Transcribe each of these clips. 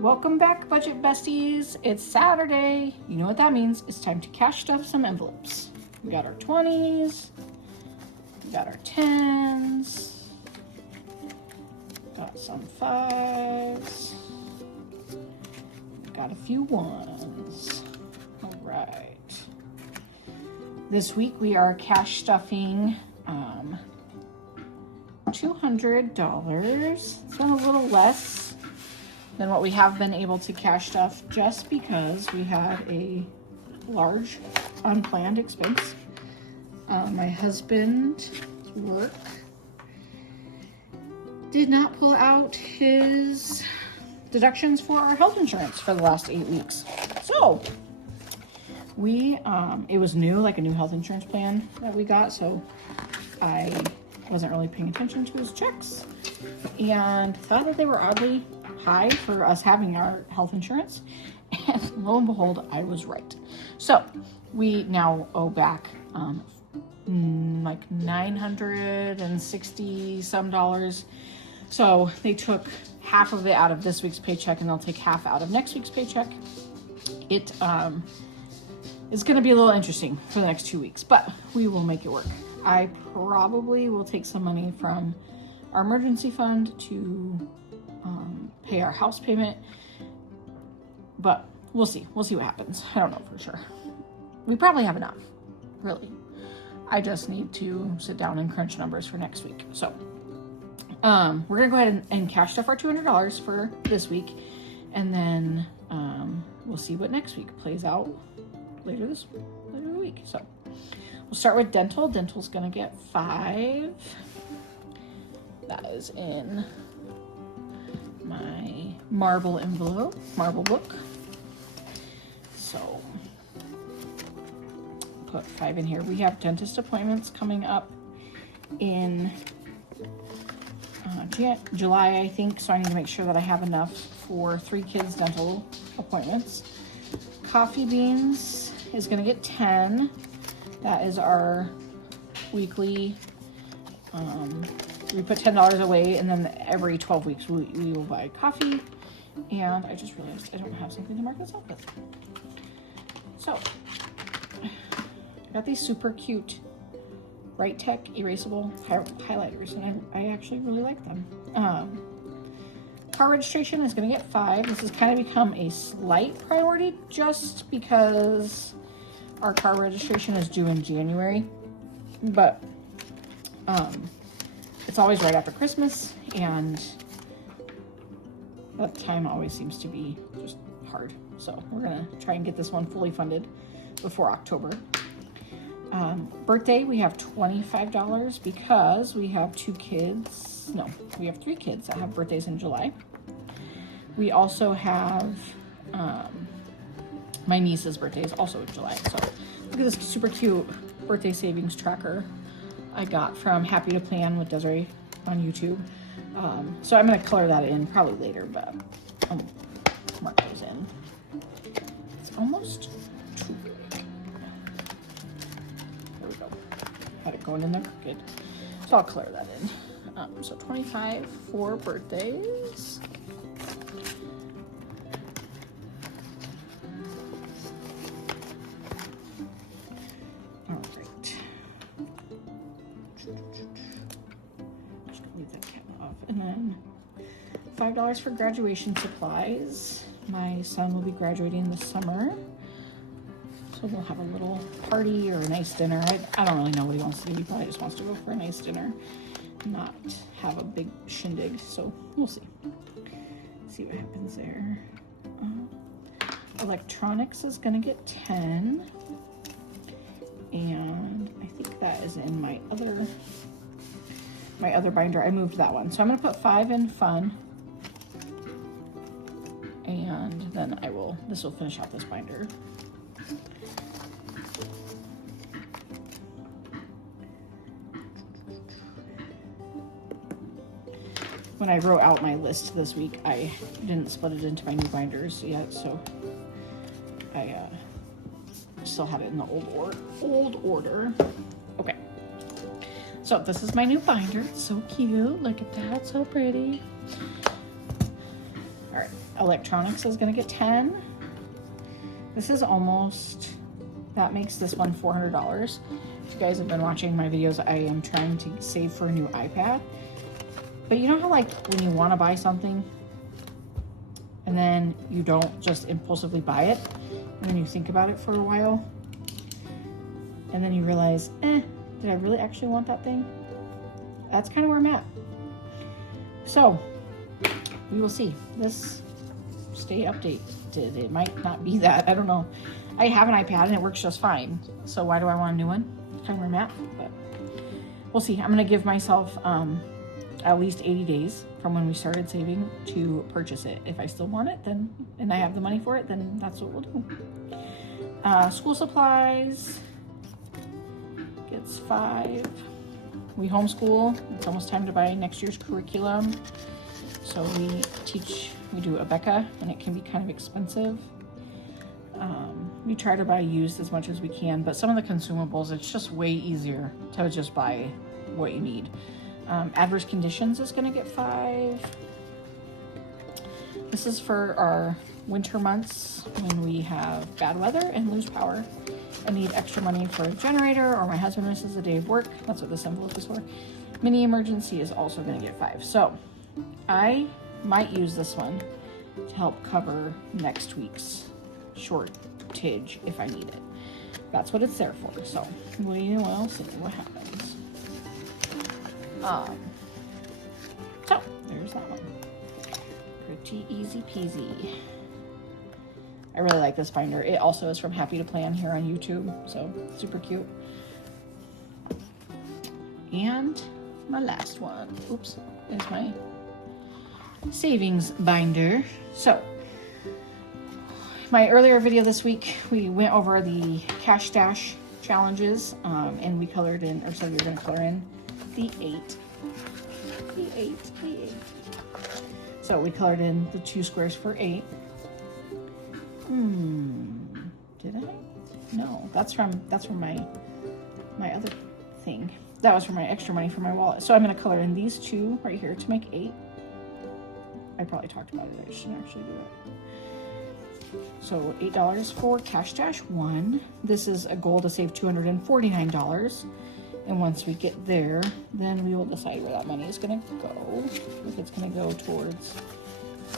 Welcome back, Budget Besties. It's Saturday. You know what that means. It's time to cash stuff some envelopes. We got our 20s. We got our 10s. Got some 5s. Got a few 1s. All right. This week we are cash stuffing $200. It's been a little less than what we have been able to cash stuff just because we had a large unplanned expense. My husband's work did not pull out his deductions for our health insurance for the last 8 weeks. So we, it was new, like a new health insurance plan that we got. So I wasn't really paying attention to his checks and thought that they were oddly high for us having our health insurance. And lo and behold, I was right. So we now owe back like $960 some. So they took half of it out of this week's paycheck and they'll take half out of next week's paycheck. It is going to be a little interesting for the next 2 weeks, but we will make it work. I probably will take some money from our emergency fund to pay our house payment, but we'll see. We'll see what happens. I don't know for sure. We probably have enough, really. I just need to sit down and crunch numbers for next week. So we're gonna go ahead and cash stuff our $200 for this week, and then we'll see what next week plays out later in the week. So we'll start with dental. Dental's gonna get 5. That is in my marble envelope, marble book. So put 5 in here. We have dentist appointments coming up in July, I think. So I need to make sure that I have enough for 3 kids' dental appointments. Coffee beans is gonna get 10. That is our weekly, we put $10 away, and then every 12 weeks we will buy coffee. And I just realized I don't have something to mark this up with. So I got these super cute Right Tech erasable highlighters, and I actually really like them. Car registration is going to get 5. This has kind of become a slight priority just because our car registration is due in January, but it's always right after Christmas, and that time always seems to be just hard. So we're gonna try and get this one fully funded before October. Birthday, we have $25 because we have 2 kids. No, we have 3 kids that have birthdays in July. We also have my niece's birthday is also in July. So look at this super cute birthday savings tracker I got from Happy to Plan with Desiree on YouTube. So I'm going to color that in probably later, but I'll mark those in. It's almost too big. There we go. Had it going in there. Good. So I'll color that in. So 25 for birthdays. And then $5 for graduation supplies. My son will be graduating this summer, so we'll have a little party or a nice dinner. I don't really know what he wants to do. He probably just wants to go for a nice dinner, not have a big shindig. So we'll see. See what happens there. Electronics is gonna get 10, and I think that is in my other binder. I moved that one. So I'm going to put 5 in fun. And then this will finish out this binder. When I wrote out my list this week, I didn't split it into my new binders yet. So I still had it in the old order. Okay. So So this is my new binder. It's so cute. Look at that, so pretty. All right, electronics is gonna get 10. This is almost, that makes this one $400. If you guys have been watching my videos, I am trying to save for a new iPad. But you know how like when you wanna buy something and then you don't just impulsively buy it, and then you think about it for a while, and then you realize, did I really actually want that thing? That's kind of where I'm at. So, we will see. This, stay updated. It might not be that, I don't know. I have an iPad and it works just fine. So why do I want a new one? Kind of where I'm at, but we'll see. I'm gonna give myself at least 80 days from when we started saving to purchase it. If I still want it, then, and I have the money for it, then that's what we'll do. School supplies gets 5. We homeschool. It's almost time to buy next year's curriculum. So we do Abeka, and it can be kind of expensive. We try to buy used as much as we can, but some of the consumables, it's just way easier to just buy what you need. Adverse conditions is gonna get 5. This is for our winter months when we have bad weather and lose power. I need extra money for a generator, or my husband misses a day of work. That's what this envelope is for. Mini emergency is also gonna get 5. So I might use this one to help cover next week's shortage if I need it. That's what it's there for. So we will see what happens. So there's that one. Pretty easy peasy. I really like this binder. It also is from Happy to Plan here on YouTube, so super cute. And my last one, oops, is my savings binder. So my earlier video this week, we went over the cash stash challenges, and we colored in, or so you're gonna color in the 8. The 8. So we colored in the 2 squares for 8. Did I? No, that's from my other thing. That was for my extra money for my wallet. So I'm gonna color in these 2 right here to make 8. I probably talked about it. I shouldn't actually do it. So $8 for cash stash 1. This is a goal to save $249. And once we get there, then we will decide where that money is gonna go. If it's gonna go towards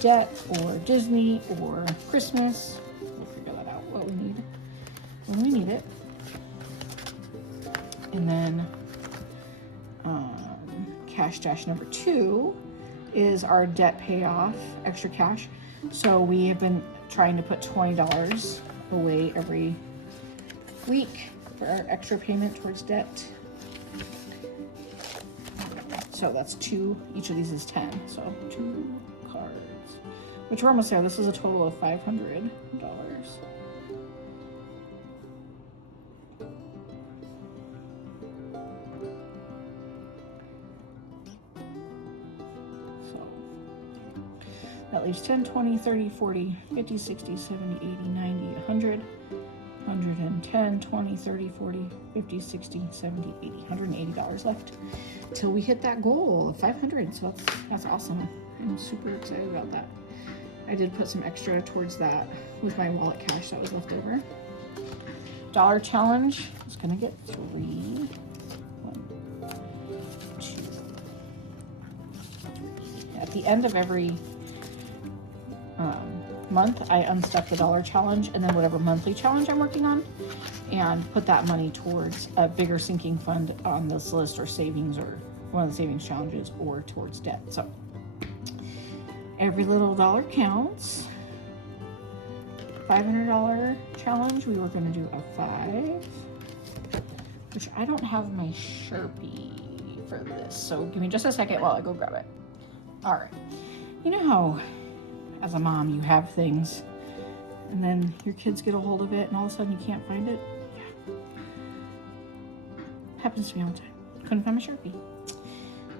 debt or Disney or Christmas. We'll figure that out, what we need when we need it. And then cash stash number 2 is our debt payoff, extra cash. So we have been trying to put $20 away every week for our extra payment towards debt. So that's 2, each of these is 10, so 2 cards, which we're almost there. This is a total of $500. That leaves 10, 20, 30, 40, 50, 60, 70, 80, 90, 100, 110, 20, 30, 40, 50, 60, 70, 80, $180 left till we hit that goal of 500. So that's awesome. I'm super excited about that. I did put some extra towards that with my wallet cash that was left over. Dollar challenge is gonna get 3. 1, 2. At the end of every month, I unstuck the dollar challenge and then whatever monthly challenge I'm working on, and put that money towards a bigger sinking fund on this list, or savings, or one of the savings challenges, or towards debt. So every little dollar counts. $500 challenge, we were going to do a 5, which I don't have my Sharpie for this, so give me just a second while I go grab it. All right, you know how as a mom you have things and then your kids get a hold of it and all of a sudden you can't find it? Yeah, happens to me all the time. Couldn't find my Sharpie.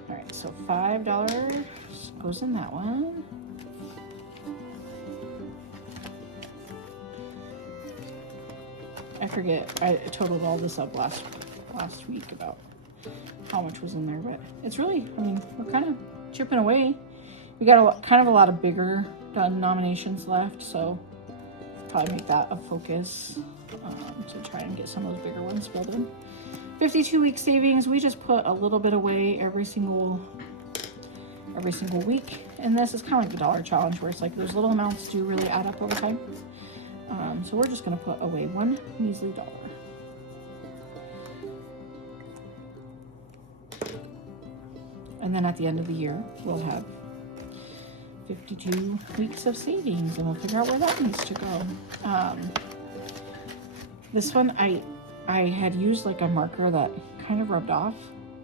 All right, so $5 goes in that one. I forget, I totaled all this up last week about how much was in there, but it's really, I mean, we're kind of chipping away. We got kind of a lot of bigger denominations left, so probably make that a focus to try and get some of those bigger ones filled in. 52-week savings. We just put a little bit away every single week, and this is kind of like the dollar challenge, where it's like those little amounts do really add up over time. So we're just going to put away $1 measly. And then at the end of the year, we'll have 52 weeks of savings, and we'll figure out where that needs to go. This one, I had used like a marker that kind of rubbed off,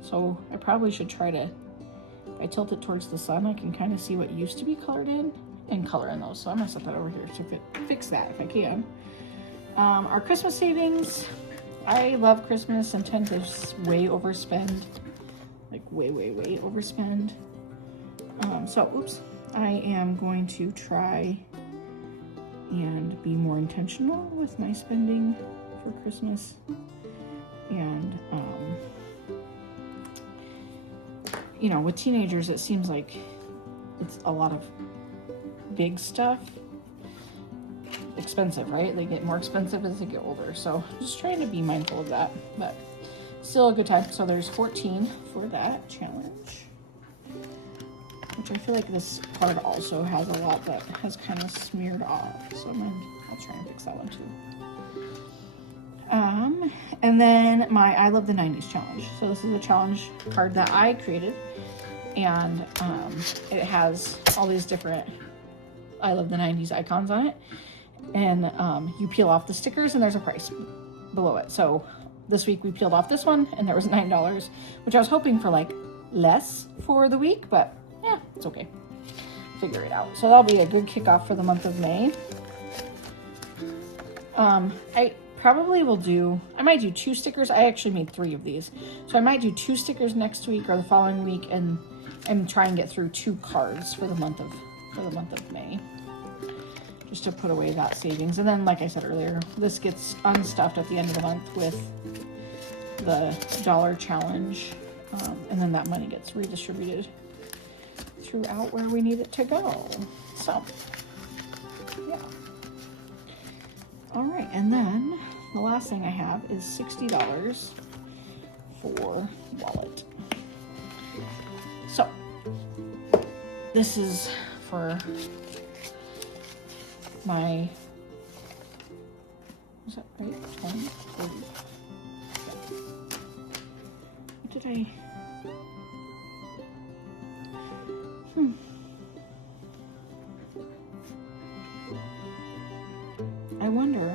so I probably should try to, if I tilt it towards the sun, I can kind of see what used to be colored in and color in those. So I'm gonna set that over here to fix that if I can. Our Christmas savings, I love Christmas and tend to way overspend, like way overspend. So oops, I am going to try and be more intentional with my spending for Christmas. And you know, with teenagers, it seems like it's a lot of big stuff. Expensive, right? They get more expensive as they get older. So just trying to be mindful of that, but still a good time. So there's 14 for that challenge, which I feel like this card also has a lot that has kind of smeared off. So I'll try and fix that one too. And then my I Love the 90s challenge. So this is a challenge card that I created, and it has all these different I Love the 90s icons on it. And you peel off the stickers and there's a price below it. So this week we peeled off this one and there was $9, which I was hoping for like less for the week, but yeah, it's okay. Figure it out. So that'll be a good kickoff for the month of May. I probably will I might do 2 stickers. I actually made 3 of these. So I might do 2 stickers next week or the following week and try and get through 2 cards for the month of May. Just to put away that savings. And then, like I said earlier, this gets unstuffed at the end of the month with the dollar challenge. And then that money gets redistributed throughout where we need it to go. So, yeah. All right, and then the last thing I have is $60 for wallet. So, this is for my, was that right? 20, 30. What did I? I wonder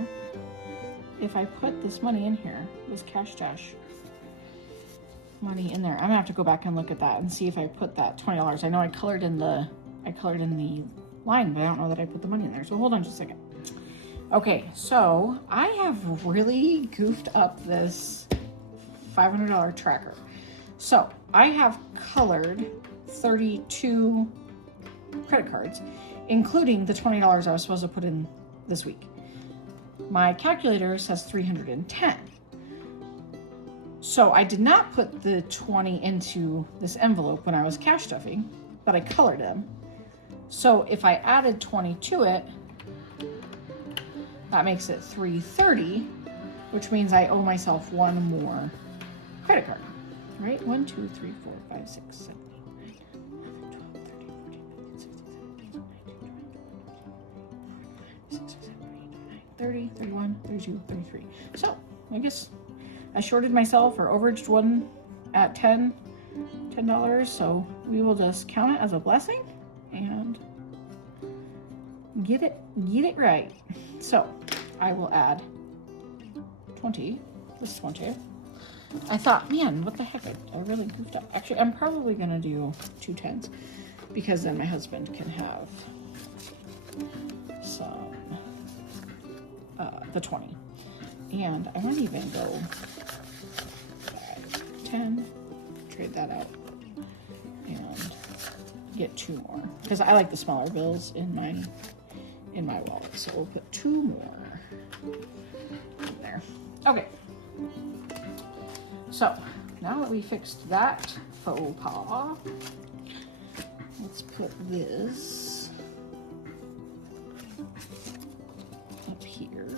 if I put this money in here, this cash stash money in there. I'm gonna have to go back and look at that and see if I put that $20. I know I colored in the line, but I don't know that I put the money in there. So hold on just a second. Okay, so I have really goofed up this $500 tracker. So I have colored 32 credit cards, including the $20 I was supposed to put in this week. My calculator says 310. So I did not put the 20 into this envelope when I was cash stuffing, but I colored them. So if I added 20 to it, that makes it 330, which means I owe myself one more credit card, right? 1, 2, 3, 4, 5, 6, 7, 8, 9, 10, 11, 12, 13, 14, 15, 16, 17, 18, 19, 20, 21, 22, 23, 24, 25, 26, 27, 28, 29, 30, 31, 32, 33. So I guess I shorted myself or overaged one at $10. So we will just count it as a blessing and get it right. So I will add 20, this 20. I thought, man, what the heck, I really goofed up. Actually, I'm probably gonna do 2 10s because then my husband can have some, the 20. And I might even go 10, trade that out, and get 2 more because I like the smaller bills in my wallet. So we'll put 2 more in there. Okay. So now that we fixed that faux pas, let's put this up here.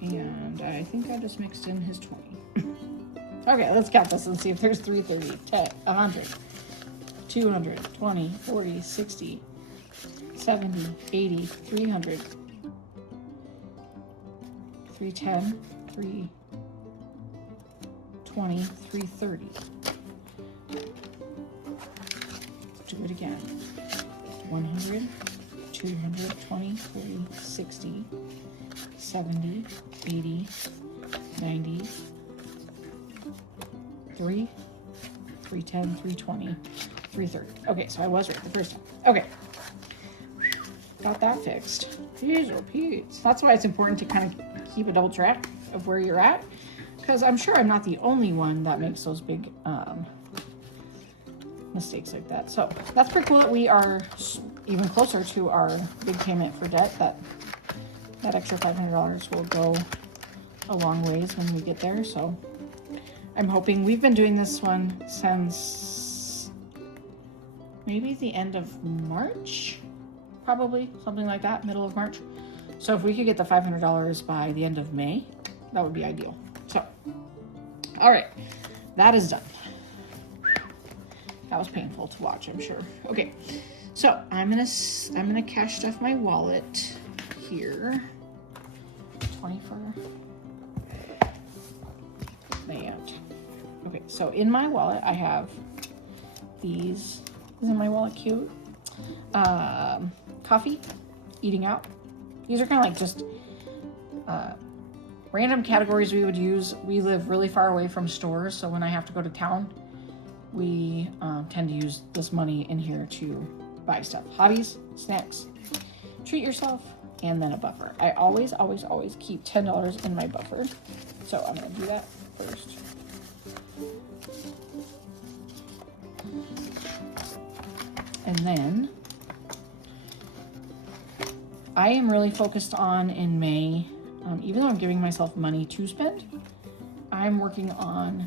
And I think I just mixed in his 20. Okay, let's count this and see if there's 330, 10, 100, 200, 20, 40, 60, 70, 80, 300, 310, 320, 330. Let's do it again. 100, 200, 20, 40, 60, 70, 80, 90, 310, 320, 330. Okay, so I was right the first time. Okay. Got that fixed. These are Pete's. That's why it's important to kind of keep a double track of where you're at, because I'm sure I'm not the only one that makes those big mistakes like that. So that's pretty cool that we are even closer to our big payment for debt. That extra $500 will go a long ways when we get there. So I'm hoping, we've been doing this one since maybe the end of March, probably something like that, middle of March. So if we could get the $500 by the end of May, that would be ideal. So, all right, that is done. That was painful to watch, I'm sure. Okay, so I'm gonna cash stuff my wallet here. 20 for layout. Okay, so in my wallet I have these. Isn't my wallet cute? Coffee, eating out. These are kind of like just random categories we would use. We live really far away from stores, so when I have to go to town, we tend to use this money in here to buy stuff. Hobbies, snacks, treat yourself, and then a buffer. I always keep $10 in my buffer. So I'm gonna do that first. And then I am really focused on in May, even though I'm giving myself money to spend, I'm working on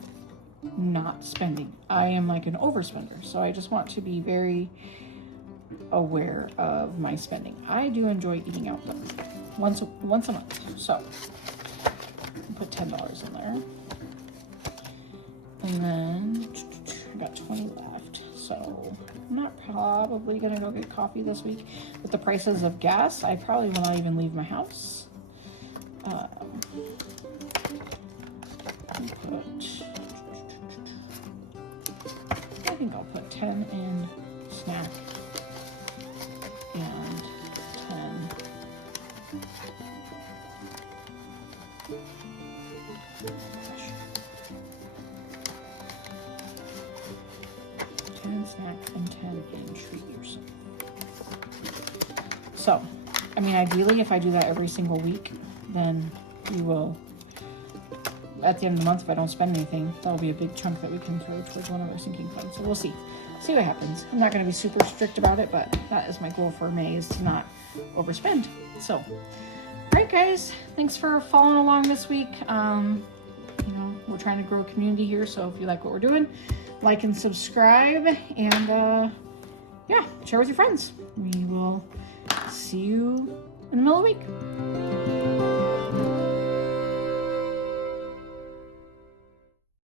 not spending. I am like an overspender, so I just want to be very aware of my spending. I do enjoy eating out though, once a month. So I'll put $10 in there, and then I got 20 left. So I'm not probably gonna go get coffee this week. With the prices of gas, I probably will not even leave my house. I think I'll put 10 in snack and 10 snack and 10 in treat yourself. So, I mean, ideally, if I do that every single week, then we will, at the end of the month, if I don't spend anything, that'll be a big chunk that we can throw towards one of our sinking funds. So we'll see what happens. I'm not going to be super strict about it, but that is my goal for May, is to not overspend. So, all right, guys, thanks for following along this week. We're trying to grow a community here, so if you like what we're doing, like and subscribe, and yeah, share with your friends. We will see you in the middle of the week.